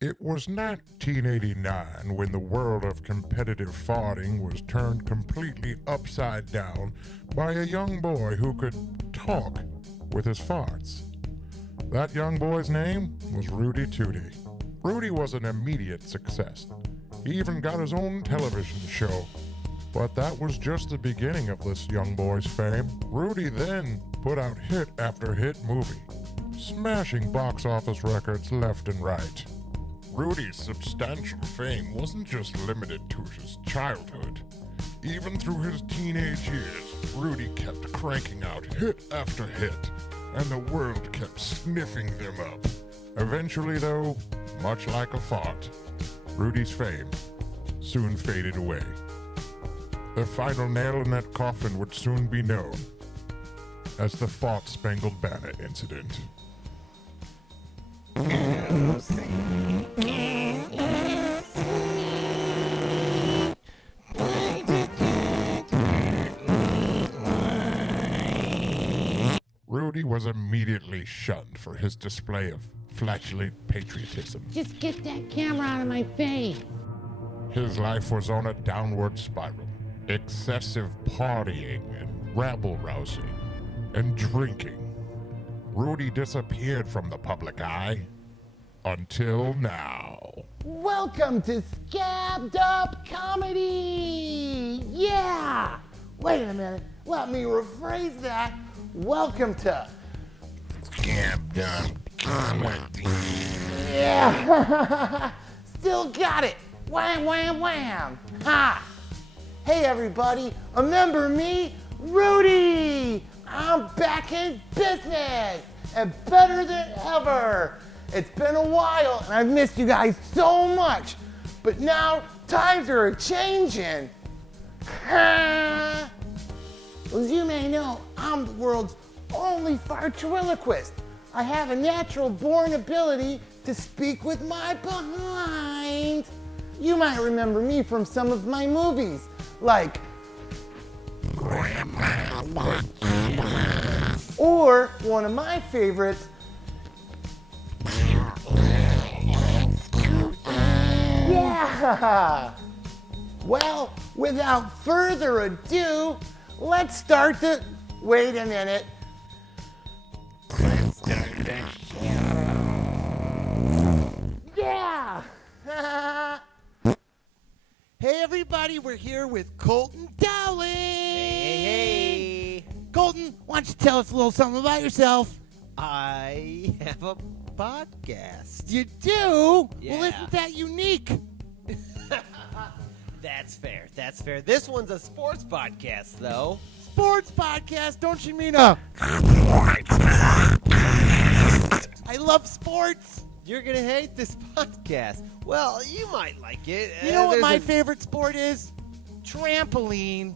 It was 1989 when the world of competitive farting was turned completely upside down by a young boy who could talk with his farts. That young boy's name was Rudy Tootie. Rudy was an immediate success. He even got his own television show. But that was just the beginning of this young boy's fame. Rudy then put out hit after hit movie, smashing box office records left and right. Rudy's substantial fame wasn't just limited to his childhood. Even through his teenage years, Rudy kept cranking out hit after hit, and the world kept sniffing them up. Eventually, though, much like a fart, Rudy's fame soon faded away. The final nail in that coffin would soon be known as the Fart-Spangled Banner incident. Rudy was immediately shunned for his display of flatulent patriotism. Just get that camera out of my face. His life was on a downward spiral. Excessive partying and rabble-rousing and drinking. Rudy disappeared from the public eye until now. Welcome to Scabbed Up Comedy! Yeah! Wait a minute, let me rephrase that. Welcome to Scabbed Up Comedy. Yeah! Still got it! Wham, wham, wham! Ha! Hey everybody, remember me? Rudy! I'm back in business and better than ever. It's been a while and I've missed you guys so much, but now times are changing. As you may know, I'm the world's only fartriloquist. I have a natural born ability to speak with my behind. You might remember me from some of my movies, like or one of my favorites, yeah! Well, without further ado, let's start the, wait a minute. Yeah! Hey everybody, we're here with Colton Dowling! Hey. Colton, why don't you tell us a little something about yourself? I have a podcast. You do? Yeah. Well, isn't that unique? That's fair. This one's a sports podcast, though. Sports podcast, don't you mean a... I love sports. You're going to hate this podcast. Well, you might like it. You know what There's my favorite sport is? Trampoline.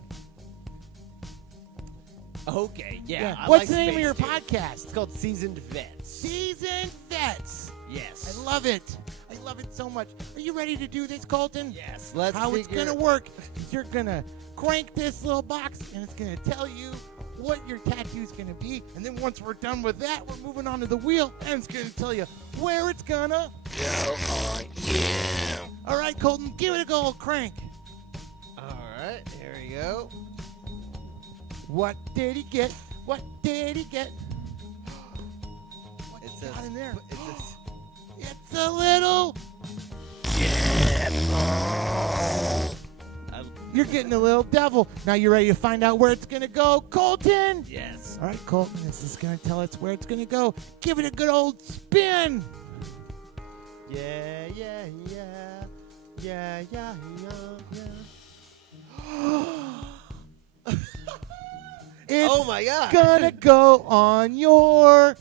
Okay, yeah. I What's like the name of space your too. podcast? It's called Seasoned Vets. Seasoned Vets. Yes. I love it. I love it so much. Are you ready to do this, Colton? Yes, let's How it's figure- going to work is you're going to crank this little box, and it's going to tell you what your tattoo's going to be. And then once we're done with that, we're moving on to the wheel, and it's going to tell you where it's going to go. Yeah. All right, Colton, give it a go, crank. All right, here we go. What did he get? What did he get? What It you says, got in there? It says, It's a little... You're getting a little devil. Now you ready to find out where it's going to go, Colton? yes. All right, Colton, this is going to tell us where it's going to go. Give it a good old spin. Yeah. It's Oh my God. going to go on your...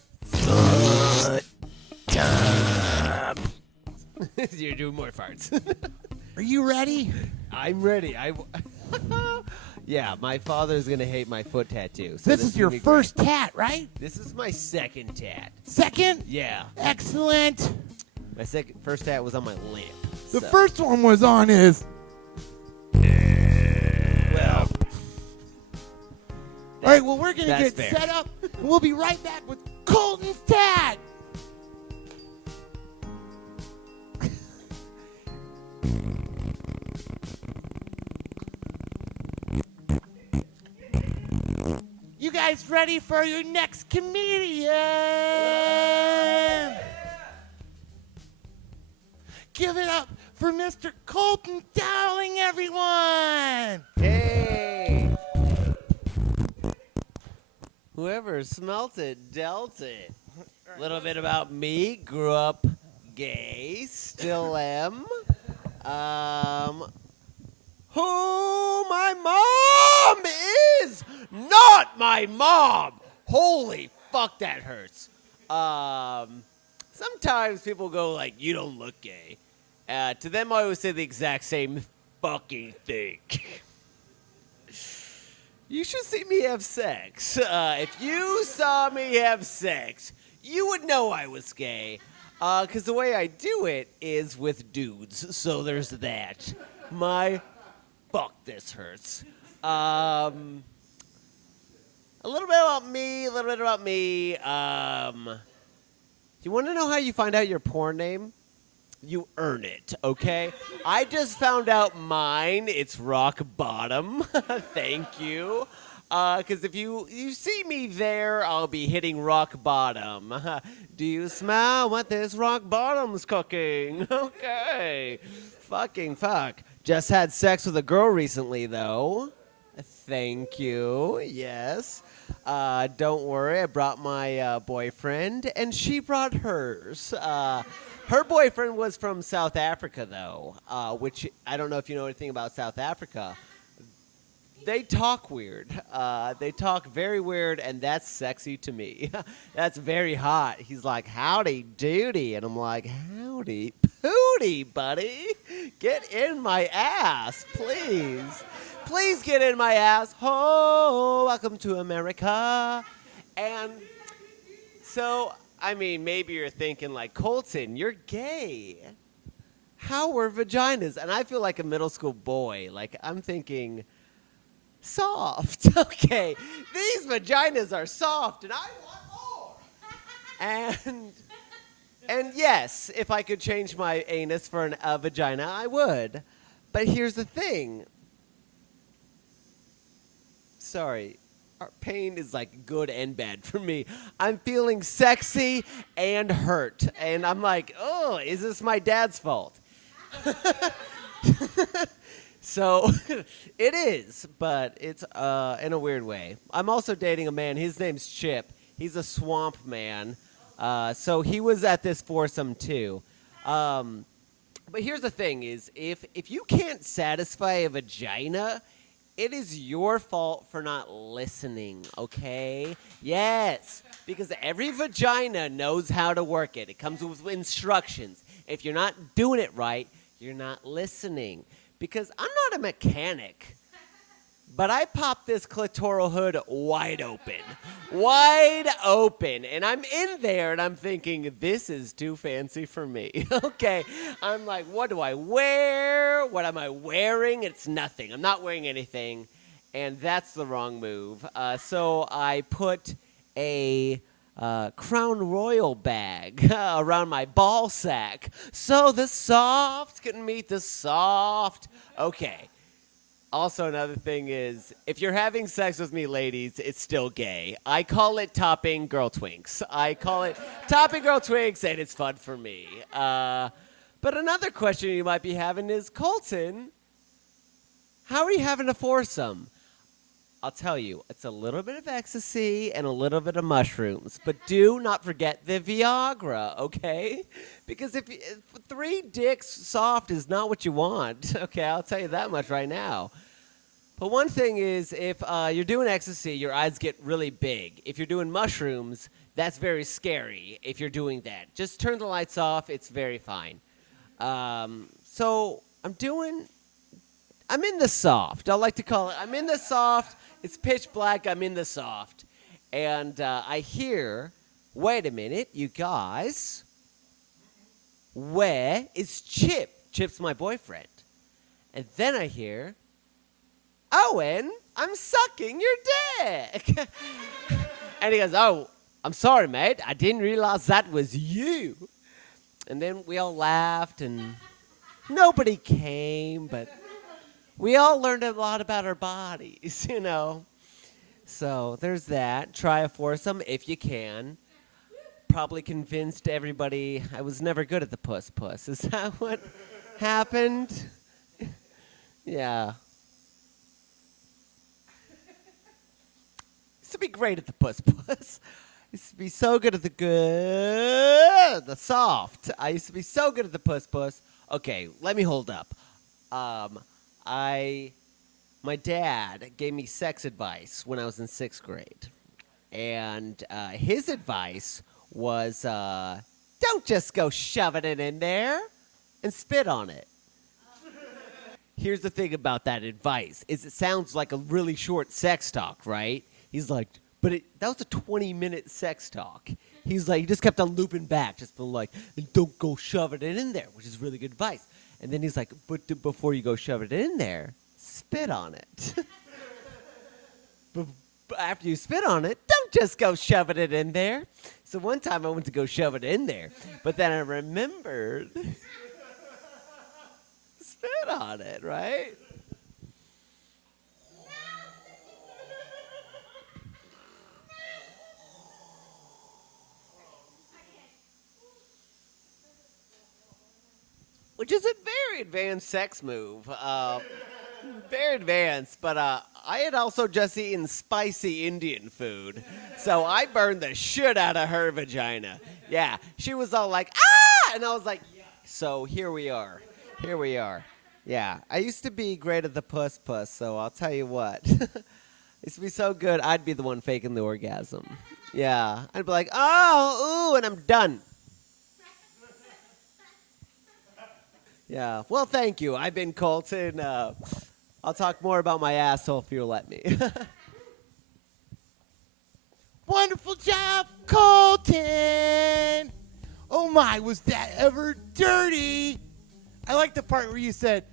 You're doing more farts. Are you ready? I'm ready. Yeah, my father's gonna hate my foot tattoo. So This is your gonna be first great. tat, right? This is my second tat. Second? Yeah, Excellent. my first tat was on my lip. The so- first one was on his... Well, All right, well, we're going to that's get fair. set up, and we'll be right back with Colton's tat. You guys ready for your next comedian? Give it up for Mr. Colton Dowling, everyone! Hey! Whoever smelt it, dealt it. A little bit about me. Grew up gay. Still am. Who my mom is not my mom. Holy fuck, that hurts. Sometimes people go like, you don't look gay. To them, I always say the exact same fucking thing. You should see me have sex. If you saw me have sex, you would know I was gay. Because the way I do it is with dudes. So there's that. Fuck, this hurts. A little bit about me. You want to know how you find out your porn name? You earn it, okay? I just found out mine. It's rock bottom. Thank you. Because if you see me there, I'll be hitting rock bottom. Do you smell what this rock bottom's cooking? Okay. Fucking fuck. Just had sex with a girl recently, though. Thank you. Yes. Don't worry. I brought my boyfriend, and she brought hers. Her boyfriend was from South Africa, though, which I don't know if you know anything about South Africa. They talk weird. They talk very weird, and that's sexy to me. That's very hot. He's like, howdy doody, and I'm like, howdy pooty, buddy. Get in my ass, please. Please get in my ass. Oh, welcome to America. And so, I mean, maybe you're thinking like, Colton, you're gay. How were vaginas? And I feel like a middle school boy. Like, I'm thinking, soft. Okay, these vaginas are soft, and I want more. And yes, if I could change my anus for a vagina, I would. But here's the thing. Sorry. Pain is like good and bad for me. I'm feeling sexy and hurt. And I'm like, oh, is this my dad's fault? So it is, but it's in a weird way. I'm also dating a man. His name's Chip. He's a swamp man. So he was at this foursome too. But here's the thing is, if you can't satisfy a vagina, it is your fault for not listening, okay? Yes, because every vagina knows how to work it. It comes with instructions. If you're not doing it right, you're not listening. Because I'm not a mechanic, but I popped this clitoral hood wide open, and I'm in there, and I'm thinking, this is too fancy for me, okay? I'm like, what do I wear? What am I wearing? It's nothing. I'm not wearing anything, and that's the wrong move. So I put a Crown Royal bag around my ball sack so the soft can meet the soft. Okay. Also, another thing is, if you're having sex with me, ladies, it's still gay. I call it topping girl twinks. And it's fun for me. But another question you might be having is, Colton, how are you having a foursome? I'll tell you, it's a little bit of ecstasy and a little bit of mushrooms. But do not forget the Viagra, okay? Because if 3 dicks soft is not what you want, okay? I'll tell you that much right now. But one thing is, if you're doing ecstasy, your eyes get really big. If you're doing mushrooms, that's very scary if you're doing that. Just turn the lights off. It's very fine. So I'm in the soft. I like to call it, I'm in the soft. It's pitch black. I'm in the soft. And I hear, wait a minute, you guys. Where is Chip? Chip's my boyfriend. And then I hear, Owen, I'm sucking your dick. And he goes, oh, I'm sorry, mate. I didn't realize that was you. And then we all laughed, and nobody came, but we all learned a lot about our bodies, you know. So there's that. Try a foursome if you can. Probably convinced everybody I was never good at the puss. Is that what happened? Yeah. Used to be great at the puss. Used to be so good at the soft. I used to be so good at the puss. Okay, let me hold up. My dad gave me sex advice when I was in 6th grade. And his advice was, don't just go shoving it in there and spit on it. Here's the thing about that advice, is it sounds like a really short sex talk, right? He's like, but that was a 20-minute sex talk. He's like, he just kept on looping back, just been like, and don't go shoving it in there, which is really good advice. And then he's like, but before you go shove it in there, spit on it. But after you spit on it, don't just go shoving it in there. So one time I went to go shove it in there, but then I remembered, spit on it, right? Which is a very advanced sex move. Very advanced, but I had also just eaten spicy Indian food, so I burned the shit out of her vagina. Yeah, she was all like, ah! And I was like, yeah. So here we are. Yeah, I used to be great at the puss, so I'll tell you what. Used to be so good, I'd be the one faking the orgasm. Yeah, I'd be like, oh, ooh, and I'm done. Yeah, well, thank you. I've been Colton. I'll talk more about my asshole if you'll let me. Wonderful job, Colton. Oh my, was that ever dirty? I like the part where you said,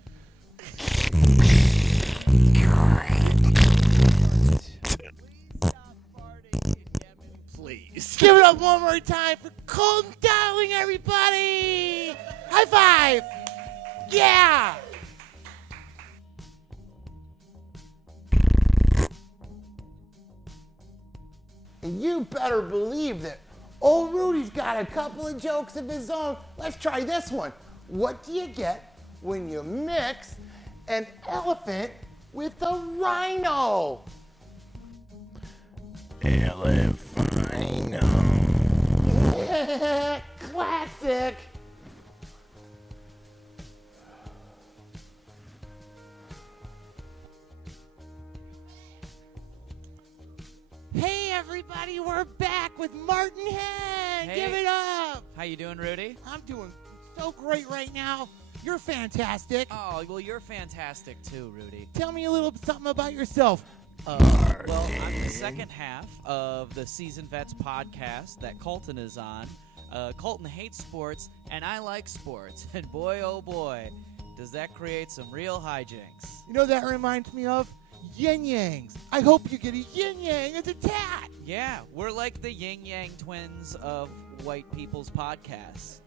Please. give it up one more time for Colton Dowling, everybody. High five. Yeah. And you better believe that old Rudy's got a couple of jokes of his own. Let's try this one. What do you get when you mix an elephant with a rhino? Elephino. Classic. Hey everybody, we're back with Martin Henn. Hey. Give it up. How you doing, Rudy? I'm doing so great right now. You're fantastic. Oh, well, you're fantastic too, Rudy. Tell me a little something about yourself. Well, I'm the second half of the Seasoned Vets podcast that Colton is on. Colton hates sports, and I like sports. And boy, oh boy, does that create some real hijinks. You know that reminds me of? Yin Yangs. I hope you get a yin yang as a tat. Yeah, we're like the yin yang twins of white people's podcasts.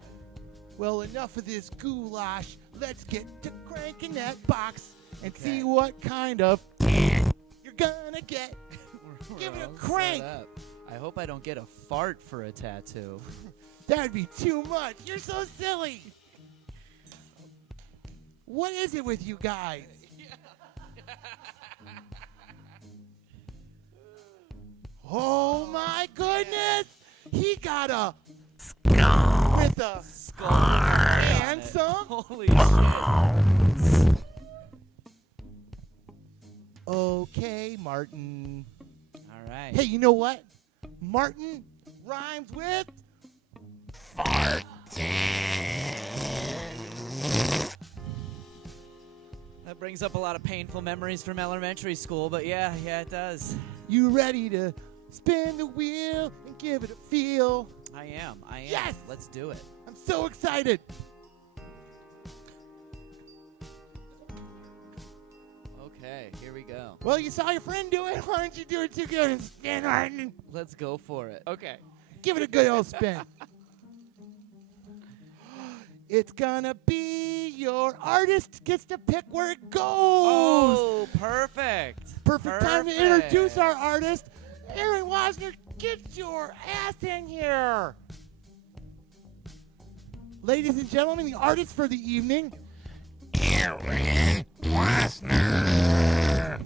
Well, enough of this goulash. Let's get to cranking that box and Okay. see what kind of you're gonna get. Give it a Well, crank. set up. I hope I don't get a fart for a tattoo. That'd be too much. You're so silly. What is it with you guys? Oh my goodness! He got a with a handsome. Holy shit. Okay, Martin. All right. Hey, you know what? Martin rhymes with That brings up a lot of painful memories from elementary school, but yeah, it does. you ready to spin the wheel and give it a feel? I am. Yes! Let's do it. I'm so excited. Okay, here we go. Well, you saw your friend do it. Why don't you do it too good and spin, Martin? Let's go for it. Okay. Give it a good old spin. It's gonna be your artist gets to pick where it goes. Oh, perfect. Perfect time to introduce our artist. Aaron Wasner, get your ass in here. Ladies and gentlemen, the artist for the evening, Aaron Wasner.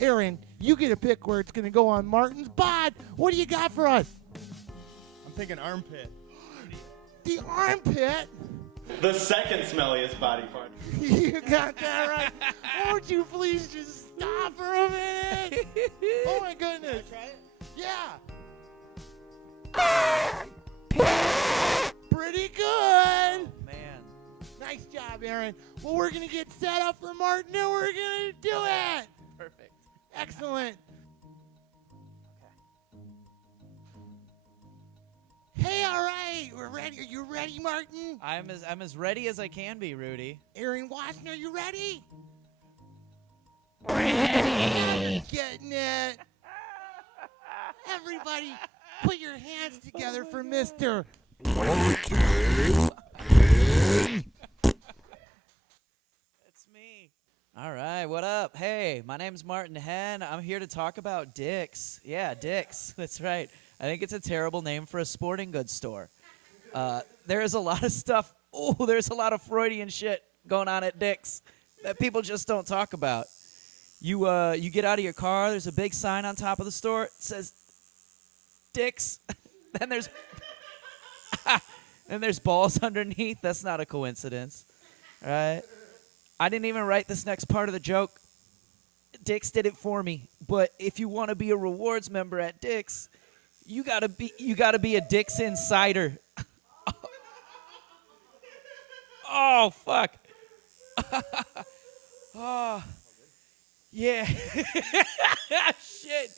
Aaron, you get to pick where it's going to go on Martin's bod. What do you got for us? I'm thinking armpit. The armpit? The second smelliest body part. You got that right. Won't you please just stop for a minute? Oh my goodness. Try it? Yeah. Pretty good. Oh, man. Nice job, Aaron. Well, we're going to get set up for Martin and we're going to do it. Perfect. Excellent. Hey, all right. We're ready. Are you ready, Martin? I'm as ready as I can be, Rudy. Aaron Wasner, you ready? Ready. Getting it. Everybody, put your hands together for Mr. That's me. All right, what up? Hey, my name's Martin Henn. I'm here to talk about Dick's. Yeah, Dick's. That's right. I think it's a terrible name for a sporting goods store. There is a lot of stuff. Oh, there's a lot of Freudian shit going on at Dick's that people just don't talk about. You get out of your car. There's a big sign on top of the store. It says Dick's. Then there's balls underneath. That's not a coincidence, right? I didn't even write this next part of the joke. Dick's did it for me. But if you want to be a rewards member at Dick's, you gotta be a Dick's insider. Oh fuck. Oh yeah. Shit.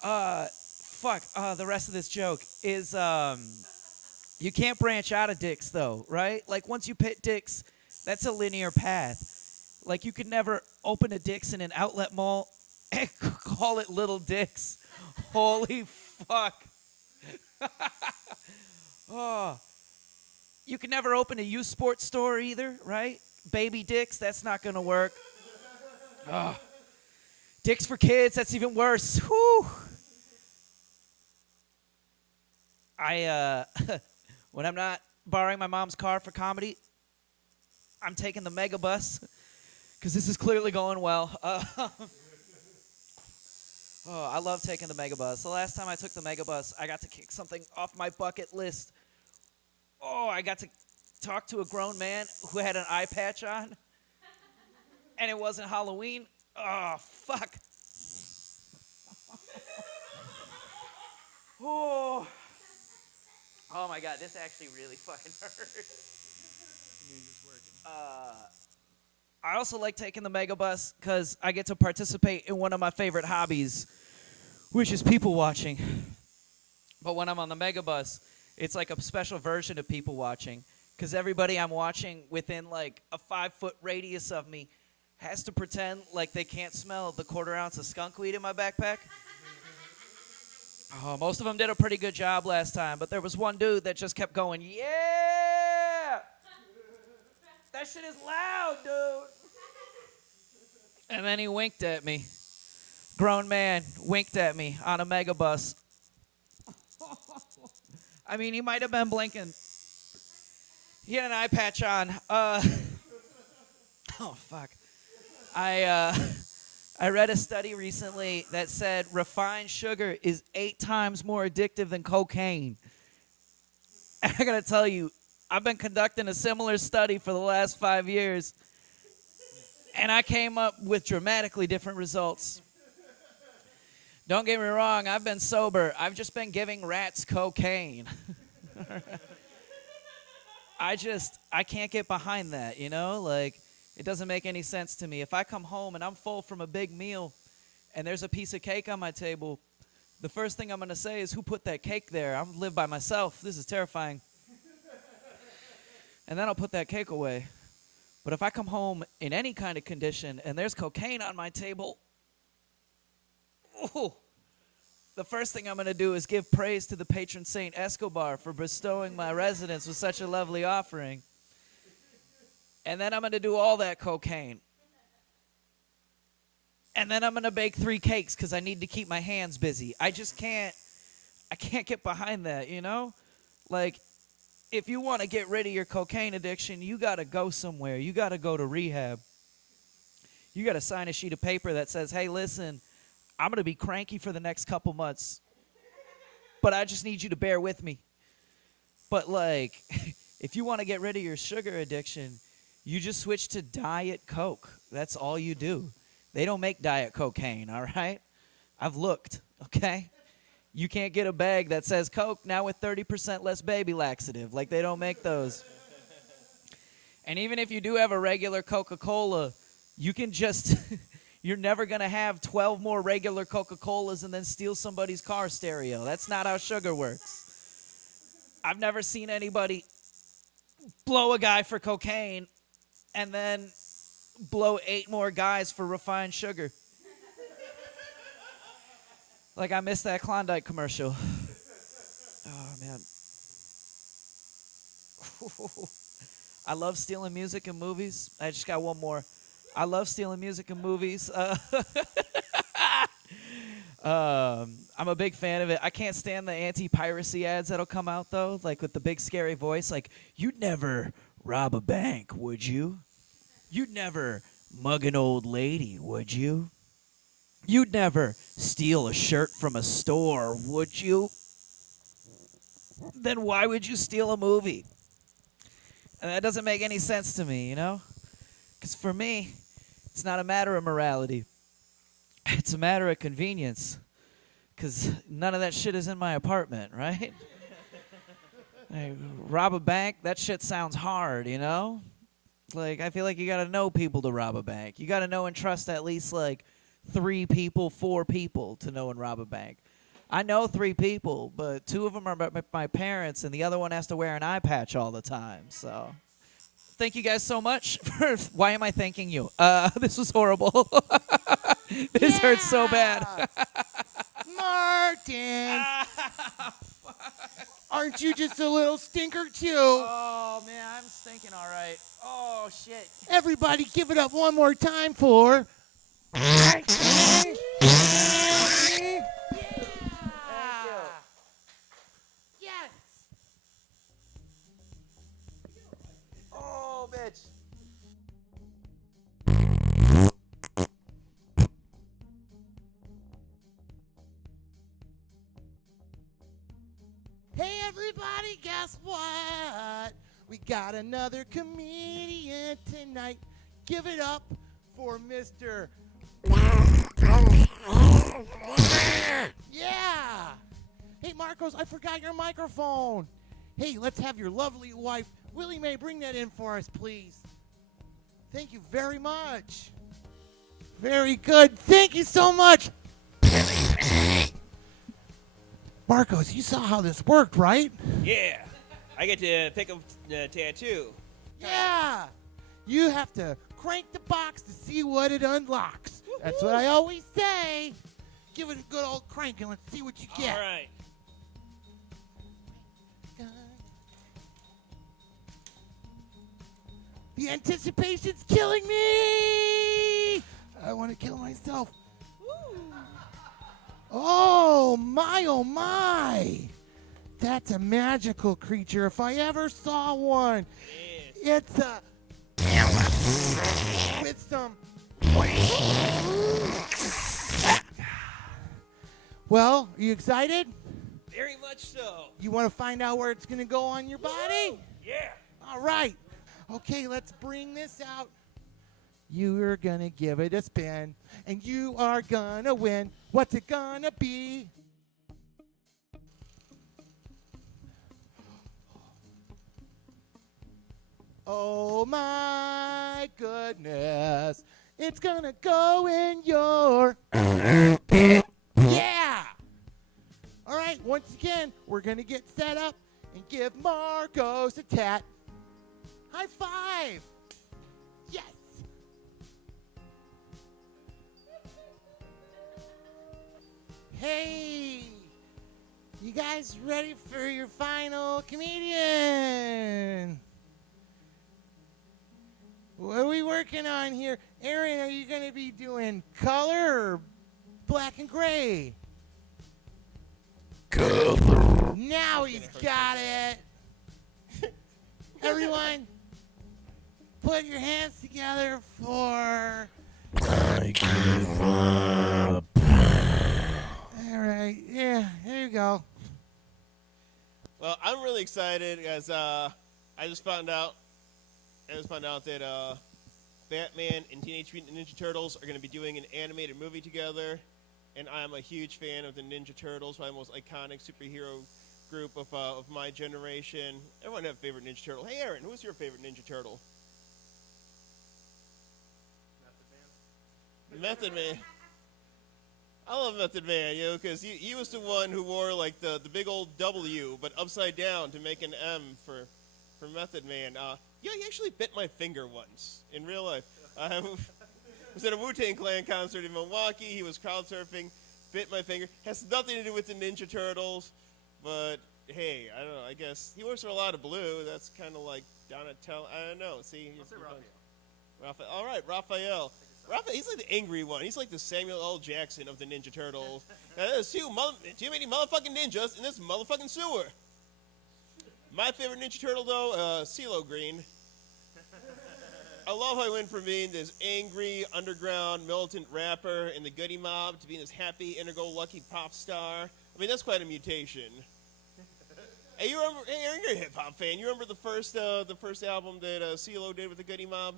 Fuck. The rest of this joke is you can't branch out of Dick's though, right? Like once you hit Dick's, that's a linear path. Like you could never open a Dick's in an outlet mall and call it Little Dick's. Holy fuck. Oh. You can never open a youth sports store either, right? Baby Dick's, that's not going to work. Oh. Dick's for kids, that's even worse. Whew. When I'm not borrowing my mom's car for comedy, I'm taking the mega bus because this is clearly going well. Oh, I love taking the mega bus. The last time I took the mega bus, I got to kick something off my bucket list. Oh, I got to talk to a grown man who had an eye patch on, and it wasn't Halloween. Oh, fuck. Oh. Oh, my God, this actually really fucking hurts. I also like taking the mega bus because I get to participate in one of my favorite hobbies, which is people watching. But when I'm on the mega bus, it's like a special version of people watching because everybody I'm watching within like a 5-foot radius of me has to pretend like they can't smell the 1/4 ounce of skunk weed in my backpack. Oh, most of them did a pretty good job last time, but there was one dude that just kept going, yeah! That shit is loud, dude! And then he winked at me. Grown man winked at me on a mega bus. I mean, he might have been blinking. He had an eye patch on. Oh, fuck. I read a study recently that said refined sugar is 8 times more addictive than cocaine. And I gotta tell you, I've been conducting a similar study for the last 5 years, and I came up with dramatically different results. Don't get me wrong, I've been sober. I've just been giving rats cocaine. I can't get behind that, you know? Like, it doesn't make any sense to me. If I come home and I'm full from a big meal and there's a piece of cake on my table, the first thing I'm going to say is, who put that cake there? I live by myself. This is terrifying. And then I'll put that cake away. But if I come home in any kind of condition and there's cocaine on my table, ooh, the first thing I'm going to do is give praise to the patron saint Escobar for bestowing my residence with such a lovely offering. And then I'm going to do all that cocaine. And then I'm going to bake 3 cakes because I need to keep my hands busy. I can't get behind that, you know? Like, if you want to get rid of your cocaine addiction, you got to go somewhere. You got to go to rehab. You got to sign a sheet of paper that says, hey, listen, I'm going to be cranky for the next couple months, but I just need you to bear with me. But, like, if you want to get rid of your sugar addiction, you just switch to Diet Coke. That's all you do. They don't make Diet Cocaine, all right? I've looked, okay? You can't get a bag that says Coke now with 30% less baby laxative. Like, they don't make those. And even if you do have a regular Coca-Cola, you can just, you're never going to have 12 more regular Coca-Colas and then steal somebody's car stereo. That's not how sugar works. I've never seen anybody blow a guy for cocaine and then blow 8 more guys for refined sugar. Like, I missed that Klondike commercial. Oh, man. I love stealing music in movies. I just got one more. I love stealing music in movies. I'm a big fan of it. I can't stand the anti-piracy ads that'll come out, though, like with the big scary voice. Like, you'd never rob a bank, would you? You'd never mug an old lady, would you? You'd never steal a shirt from a store, would you? Then why would you steal a movie? And that doesn't make any sense to me, you know? Because for me, it's not a matter of morality. It's a matter of convenience. Because none of that shit is in my apartment, right? Like, rob a bank, that shit sounds hard, you know? Like, I feel like you got to know people to rob a bank. You got to know and trust at least, like, 3 people, 4 people to know and rob a bank. I know 3 people, but 2 of them are my parents, and the other one has to wear an eye patch all the time, so. Thank you guys so much. Why am I thanking you? This was horrible. This hurts so bad. Martin! Aren't you just a little stinker, too? Oh, man, I'm stinking all right. Oh, shit. Everybody give it up one more time for... Yes! Oh, bitch. Hey, everybody, guess what? We got another comedian tonight. Give it up for Mr. Yeah! Hey, Marcos, I forgot your microphone. Hey, let's have your lovely wife, Willie Mae, bring that in for us, please. Thank you very much. Very good. Thank you so much. Marcos, you saw how this worked, right? Yeah. I get to pick a tattoo. Yeah. You have to crank the box to see what it unlocks. That's what I always say. Give it a good old crank and let's see what you get. All right. The anticipation's killing me. I want to kill myself. Oh, my. That's a magical creature if I ever saw one. It's a... with some... Well, are you excited? Very much so. You want to find out where it's going to go on your body? Yeah. All right. Okay, let's bring this out. You're going to give it a spin, and you are going to win. What's it going to be? Oh, my goodness. It's going to go in your... Yeah! All right, once again, we're going to get set up and give Marcos a tat. High five! Yes! Hey! You guys ready for your final comedian? What are we working on here? Aaron, are you going to be doing color or black and gray? Color. Now he's got it. Everyone, put your hands together for... I give up. All right, yeah, there you go. Well, I'm really excited as I just found out that Batman and Teenage Mutant Ninja Turtles are going to be doing an animated movie together, and I'm a huge fan of the Ninja Turtles, probably the most iconic superhero group of my generation. Everyone have a favorite Ninja Turtle. Hey, Aaron, who's your favorite Ninja Turtle? Method Man. I love Method Man, because he was the one who wore like the big old W, but upside down to make an M for Method Man. He actually bit my finger once in real life. I was at a Wu-Tang Clan concert in Milwaukee. He was crowd surfing, bit my finger. Has nothing to do with the Ninja Turtles, but hey, I don't know. I guess he wears a lot of blue. That's kind of like Donatello. I don't know. See, I'll say Raphael. All right, Raphael. Raphael, he's like the angry one. He's like the Samuel L. Jackson of the Ninja Turtles. Now, there's too many motherfucking ninjas in this motherfucking sewer. My favorite Ninja Turtle, though, CeeLo Green. I love how he went from being this angry, underground, militant rapper in the Goody Mob to being this happy, go-lucky pop star. I mean, that's quite a mutation. Hey, hey, Aaron, you're a hip-hop fan. You remember the first album that CeeLo did with the Goody Mob?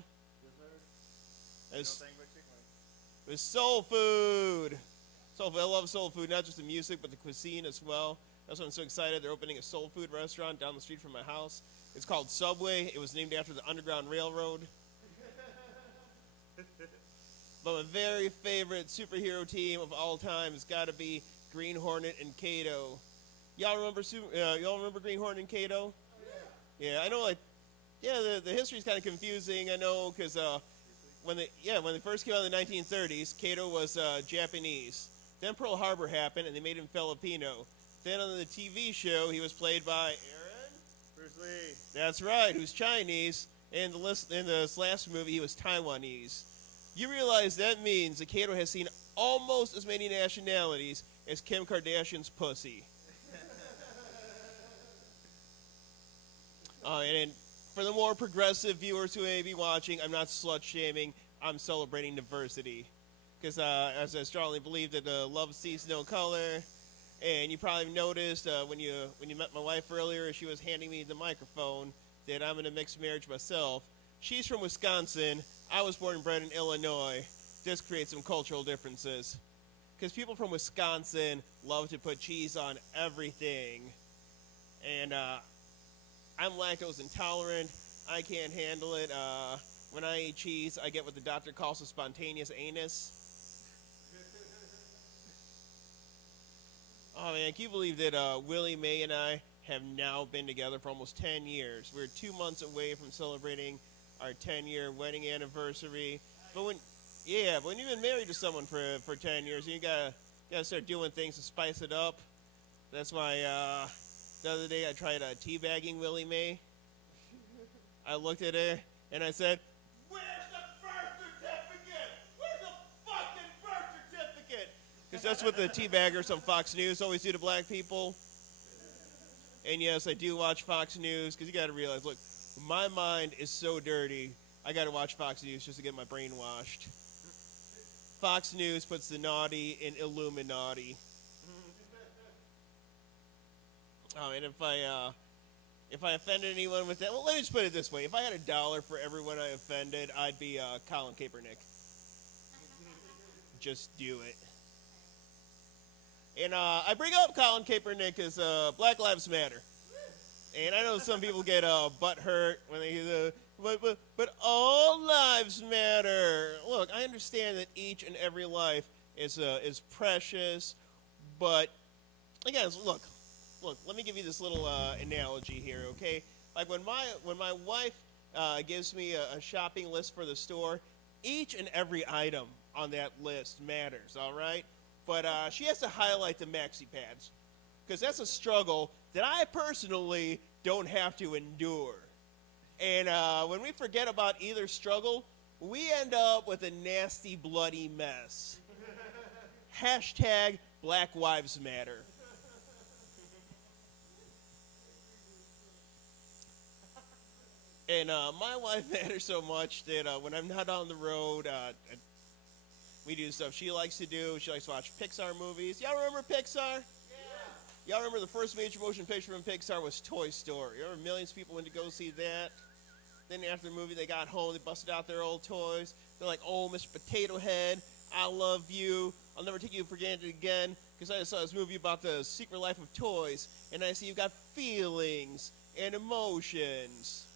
Yes, sir. It was Soul Food. Soul Food. I love Soul Food, not just the music, but the cuisine as well. That's why I'm so excited. They're opening a Soul Food restaurant down the street from my house. It's called Subway. It was named after the Underground Railroad. But my very favorite superhero team of all time has got to be Green Hornet and Kato. Y'all remember Green Hornet and Kato? Yeah, I know. The history's kind of confusing. I know because when they first came out in the 1930s, Kato was Japanese. Then Pearl Harbor happened, and they made him Filipino. Then on the TV show, he was played by Aaron Bruce Lee. That's right, who's Chinese. And in this last movie, he was Taiwanese. You realize that means that Kato has seen almost as many nationalities as Kim Kardashian's pussy. And for the more progressive viewers who may be watching, I'm not slut-shaming. I'm celebrating diversity. Because as I strongly believe that love sees no color. And you probably noticed when you met my wife earlier, she was handing me the microphone that I'm in a mixed marriage myself. She's from Wisconsin. I was born and bred in Illinois. This creates some cultural differences. Because people from Wisconsin love to put cheese on everything. And I'm lactose intolerant. I can't handle it. When I eat cheese, I get what the doctor calls a spontaneous anus. Oh, man, can you believe that Willie Mae and I have now been together for almost 10 years? We're 2 months away from celebrating our 10-year wedding anniversary. But when you've been married to someone for 10 years, you gotta start doing things to spice it up. That's why the other day I tried teabagging Willie Mae. I looked at her and I said, "Where's the birth certificate? Where's the fucking birth certificate?" Because that's what the teabaggers on Fox News always do to black people. And yes, I do watch Fox News because you got to realize, look, my mind is so dirty. I got to watch Fox News just to get my brain washed. Fox News puts the naughty in Illuminati. Oh, and if I offended anyone with that, well, let me just put it this way: if I had $1 for everyone I offended, I'd be Colin Kaepernick. Just do it. And I bring up Colin Kaepernick because Black Lives Matter. And I know some people get butthurt when they hear but all lives matter. Look, I understand that each and every life is precious, but again, look. Let me give you this little analogy here, okay? Like when my wife gives me a shopping list for the store, each and every item on that list matters, all right? But she has to highlight the maxi pads because that's a struggle that I personally don't have to endure. And when we forget about either struggle, we end up with a nasty, bloody mess. Hashtag Black Lives Matter. And my life matters so much that when I'm not on the road, we do stuff she likes to do. She likes to watch Pixar movies. Y'all remember Pixar? Yeah. Y'all remember the first major motion picture from Pixar was Toy Story. You remember millions of people went to go see that? Then after the movie, they got home, they busted out their old toys. They're like, oh, Mr. Potato Head, I love you. I'll never take you for granted again, because I just saw this movie about the secret life of toys, and I see you've got feelings and emotions.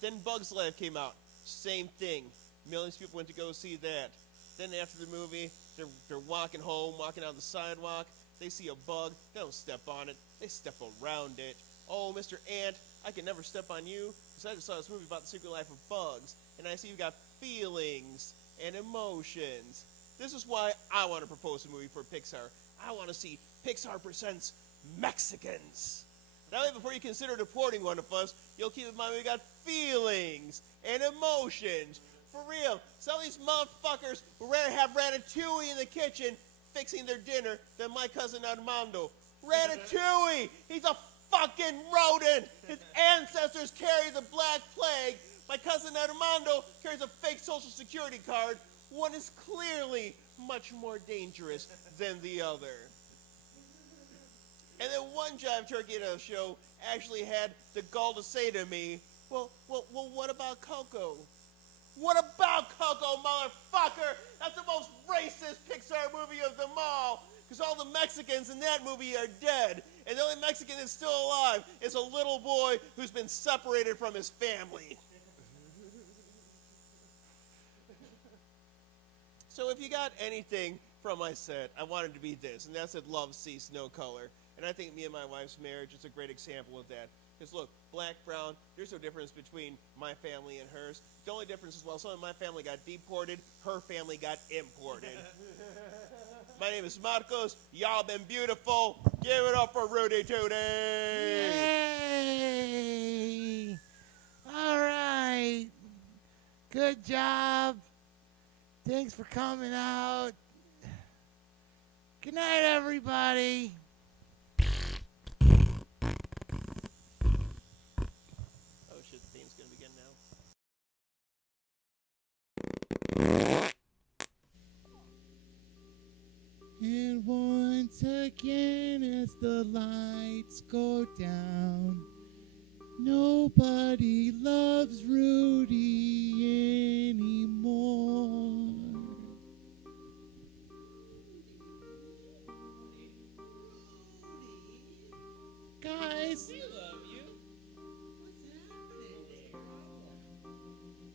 Then Bugs Life came out. Same thing. Millions of people went to go see that. Then after the movie, they're walking home, walking down the sidewalk. They see a bug. They don't step on it. They step around it. Oh, Mr. Ant, I can never step on you, because I just saw this movie about the secret life of bugs, and I see you've got feelings and emotions. This is why I want to propose a movie for Pixar. I want to see Pixar Presents Mexicans. That way, before you consider deporting one of us, you'll keep in mind we got feelings and emotions. For real, some of these motherfuckers would rather have Ratatouille in the kitchen fixing their dinner than my cousin Armando. Ratatouille! He's a fucking rodent! His ancestors carried the Black Plague. My cousin Armando carries a fake Social Security card. One is clearly much more dangerous than the other. And then one jive turkey at a show actually had the gall to say to me, well, what about Coco? What about Coco, motherfucker? That's the most racist Pixar movie of them all. Because all the Mexicans in that movie are dead. And the only Mexican that's still alive is a little boy who's been separated from his family. So if you got anything from my set, I wanted to be this. And that said, love cease, no color. And I think me and my wife's marriage is a great example of that. Because look, black, brown, there's no difference between my family and hers. The only difference is, while some of my family got deported, her family got imported. My name is Marcos. Y'all been beautiful. Give it up for Rudy Tootie. Yay! All right. Good job. Thanks for coming out. Good night, everybody. Oh shit, the theme's gonna begin now. And once again, as the lights go down, nobody loves Rudy anymore. Guys, We love you. What's happening there?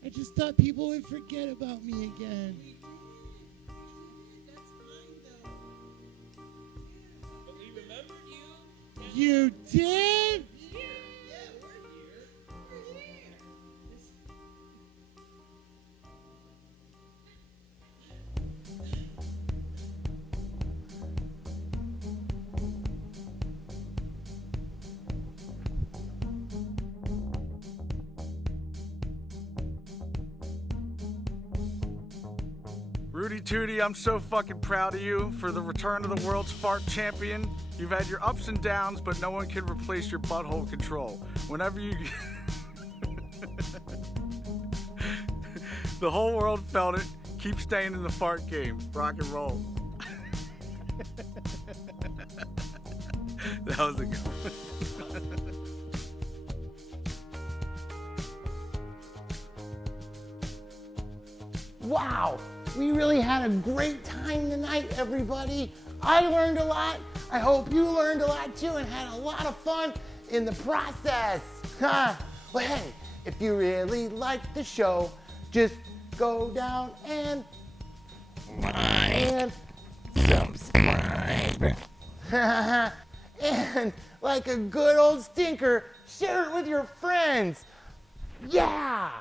I just thought people would forget about me again. That's fine, though. But we remembered you. You did? Yeah, we're here. We're here. Rudy Tootie, I'm so fucking proud of you for the return of the world's fart champion. You've had your ups and downs, but no one can replace your butthole control. Whenever you... The whole world felt it. Keep staying in the fart game. Rock and roll. That was a good one. Wow, we really had a great time tonight, everybody. I learned a lot. I hope you learned a lot too and had a lot of fun in the process. Well, hey, if you really liked the show, just go down and subscribe. And like a good old stinker, share it with your friends. Yeah!